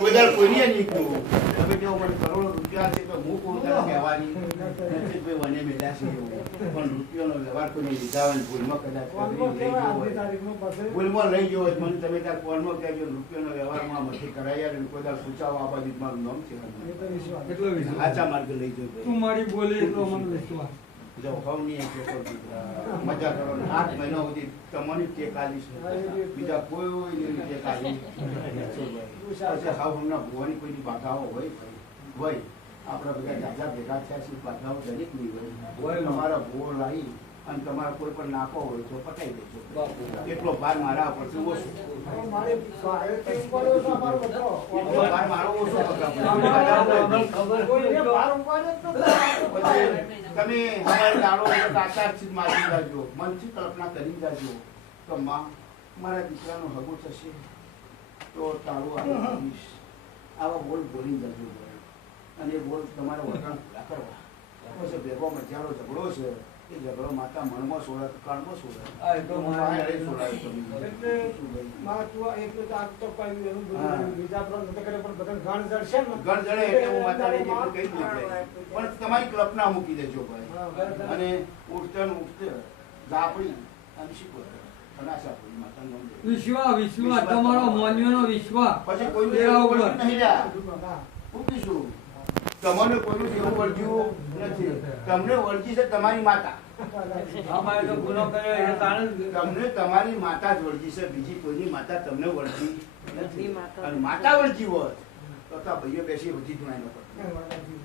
કોઈ દર કોઈને નીકળ્યું તમે કેવો મને કરોડો રૂપિયા છે તો હું કોઈ દર કહેવાની નથી કોઈ વને મેળ્યા છે એવું પણ રૂપિયાનો વ્યવહાર કોઈને લીધા હોય ભૂલમાં કદાચ ભૂલમાં લઈ ગયો હોય મને તમે ત્યાં ફોનમાં કહેજો રૂપિયાનો વ્યવહારમાં મથી કરાયા અને કોઈ દર પૂછાવો આ બાજુ મારું નામ છે સાચા માર્ગે લઈ જજો તું મારી બોલી તો મને વિશ્વાસ જો હવની મજા કરો 8 મહિના સુધી તમને ટેક આલીશ બીજા કોઈ ટેક આલી પછી હવના ભુવાની કોઈની બાધાઓ હોય આપણા બધા દાદા ભેગા થયા છે બાધાઓ દરેક ની હોય તમારા ભૂવો લાવી અને તમારા કોઈ પણ નાખો હોય તો પટાઈ દેજો એટલો ભાર મારા પરથી ઓછો ભાર મારો ઓછો તમે અમારે દાડો આચારથી મારી જાજો મનથી કલ્પના કરી જાજો તો મારા દીકરાનો હગો થશે તો તારું આપીશ આવા બોલ બોલી જજો અને એ બોલ તમારે વળગાણ પૂરા કરવા પછી ભેગો મજાનો ઝઘડો છે એ ઝઘડો માતા મનમાં સોળા કાળમાં સોળા તો તમારી કલ્પના મૂકી દેજો ભાઈ અને ઉઠતે ઝાપડી અને શીખો વિશ્વાસ તમારો મોન્યોનો વિશ્વાસ પછી કોઈ નહીં રહ્યા મૂકીશું તમને કોઈનું જેવું વળગ્યું નથી તમને વળગી છે તમારી માતા તમને તમારી માતા જ વળગી છે બીજી કોઈની માતા તમને વળગી નથી અને માતા વળગી હોત તો ભાઈઓ બેસી બધી ધુણાઈ ન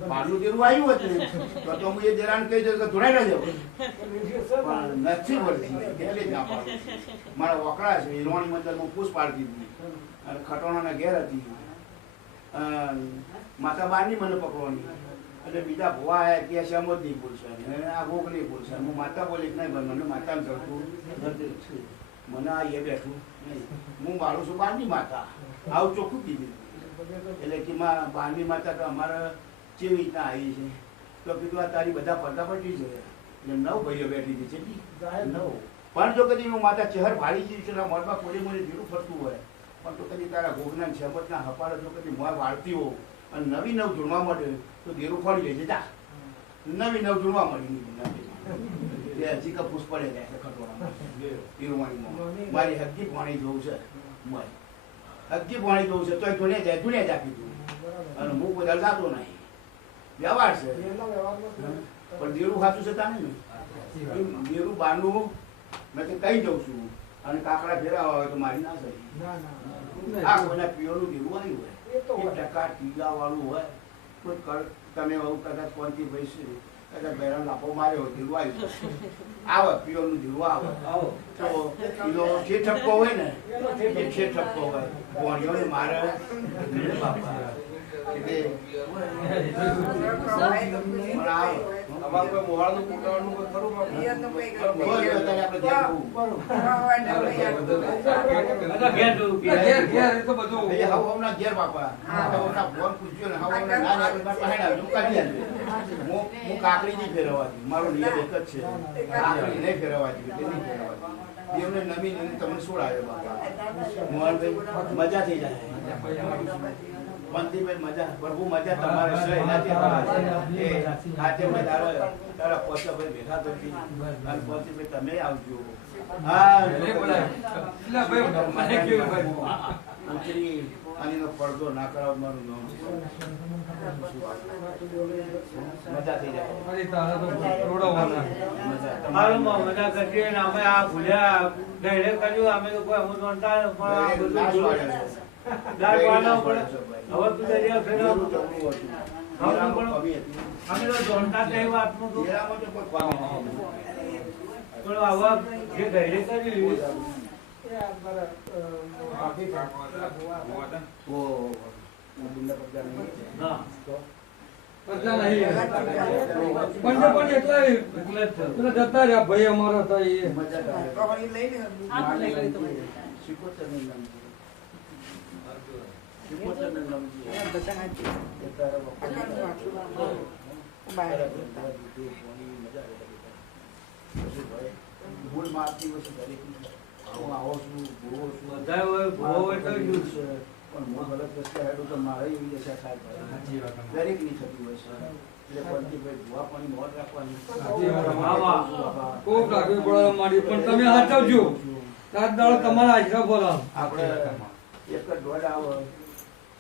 બહારનું જેવું આવ્યું હોત ને તો હું એ દેરાન કહી દઉં કે ધુણાઈ ના જવું પણ નથી વળગી એટલે જ ના પાડું મારા વકડા છે હિરોણી મંદિરમાં પૂછ પાડી દીધી અને ખટોણાના ઘેર હતી માતા બારની મને પકડવાની એટલે બીજા ભુવા આવ્યા કે શમો જ નહીં બોલશે આ ભોગ નહીં બોલશે હું માતા બોલી નહીં ભાઈ મને માતા ચડતું મને આ એ બેઠું નહીં હું મારું છું બારની માતા આવું ચોખ્ખું કીધું એટલે કે બારની માતા તો અમારે કેવી રીતના આવી છે તો કીધું આ તારી બધા પડતા પડી છે એટલે 9 ભાઈઓ બેઠી છે કેટલી 9 પણ જો કદી હું માતા ચહેર ભાડી જઈ છે મોરમાં કોળી મોડી ધીરું ફરતું હોય પણ તો કદી તારા ભોગના શમતના હપાડા જો કદી મોર વાળતી હો અને નવી નવ જોડવા મળે તો દેરું ફળી લેજે જા નવી નવ જોડવા મળી હજી કપૂસ પડે જાય છે ખટોળામાં મારી હગી પાણી જોવું છે હગી પાણી જોવું છે તો ધુને જાય કીધું અને હું બધા જાતો નહીં વ્યવહાર છે પણ દેરું સાચું છે તાને ને દેરું બાનું મેં કહી દઉં છું અને કાકડા ફેરવા હોય તો મારી ના થઈ આ કોઈના પીઓનું દેરું આવ્યું હોય 1% ટીલા વાળું હોય કોઈ તમે કદાચ કોણથી ભાઈ કદાચ બહેરાન લાપો માર્યો ધીરવા આવે પીઓનું ધીરવા આવે તો કિલો જે ઠપકો હોય ને એ છે ઠપકો હોય પોણીઓને મારે બાપા એટલે અમારે કોઈ મોહાળનું કુટાવાનું કોઈ ખરું ઘેર બાપા ફોન પૂછ્યો ને હું કાકડી નહીં ફેરવવા દઉં મારો નિયમ એક જ છે કાકડી નહીં ફેરવવા દઉં એટલે નહીં ફેરવવા દઉં એમને નવી તમને શું આવ્યો બાપા મોહનભાઈ મજા થઈ જાય બંધીભાઈ મજા પ્રભુ મજા તમારે છે એનાથી આજે મેં તારા પોતાભાઈ ભેગા થતી અને પોતીભાઈ તમે આવજો હા ઉતરી આનીનો પડદો ના કરાવ મારું નામ મજા થઈ જાય મજા કરીએ ને અમે આ ભૂલ્યા ગયડે કર્યું અમે તો કોઈ હું નોંધતા દાળ પાડવા પડે હવે તું દરિયા ફેરવું અમે તો જોનતા તે વાતનું તો પણ આવા જે ગયડે કર્યું ભાઈ અમારો ભૂલ મારતી હોય દરેક આવો છું ભૂવો છું બધા હોય ભૂવો એટલે પણ હું ગલત રસ્તે હેડું તો મારે એવી દશા થાય દરેકની થતી હોય છે એટલે પંચીભાઈ ભૂવા પાણી નોટ રાખવાની ખૂબ રાખવી પડે મારી પણ તમે સાચવજો રાત દાડો તમારા આશરા બોલો આપણે એક જ દોડ આવે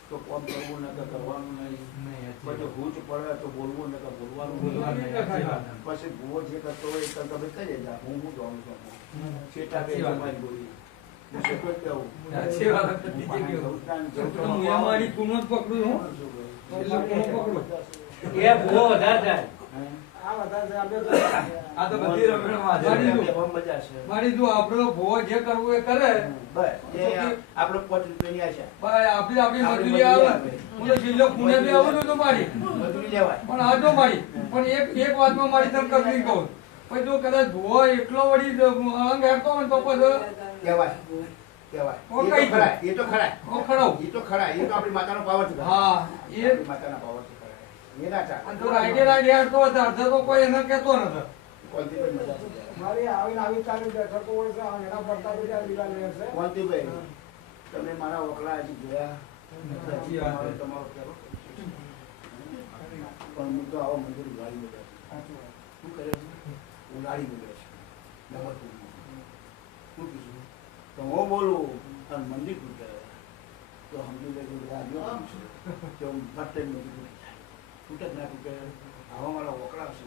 તો કોમ કરવું ન કરવાનું નહીં પછી ભૂજ પડે તો બોલવું ન બોલવાનું પછી ભૂવો જે કરતો હોય એ કરતા ભાઈ કઈ જાય હું જાણું છું છેટા બે તમારી બોલી મારી કુનો જ પકડું હું એટલે કુનો પકડું એ બહુ વધારે થાય આ તો બધી રમણીમાં મારી જો આપણો ભોવો જે કરવું એ કરે આપણો 5 રૂપિયાની આશા ભાઈ આપણી મજૂરી આવે હું તો જિલ્લો પુણે બી આવું તો મારી મજૂરી લેવાય પણ આ તો મારી પણ એક વાતમાં મારી તને કરવી કહું પછી જો કદાચ ભોવો એકલો વળી અંગ હેરતો હોય તો પછી કહેવાય એ તો ખરા એ તો આપણી માતાનો પાવર છે હા એ માતાના પાવર છે એ ના ચાલે તો રાઈડે હેરતો હતો અડધો તો કોઈ એને કહેતો નથી કોંતીભાઈ મજા મારી આવી ચાલુ બેઠકો હોય છે એના પડતા બીજા લીલા લે છે કોંતીભાઈ તમે મારા વકલા હજી જોયા તમારો કહેવો પણ હું તો આવો મંદિર ઉગાડી મૂકે શું કરે છે ઉગાડી મૂકે છે શું કીધું તો હું બોલું અને મંદિર તૂટે તો સમજી લેજો રાજ્યો છે તો ફટ મંદિર તૂટે ના તૂટે આવા મારા વકલા છે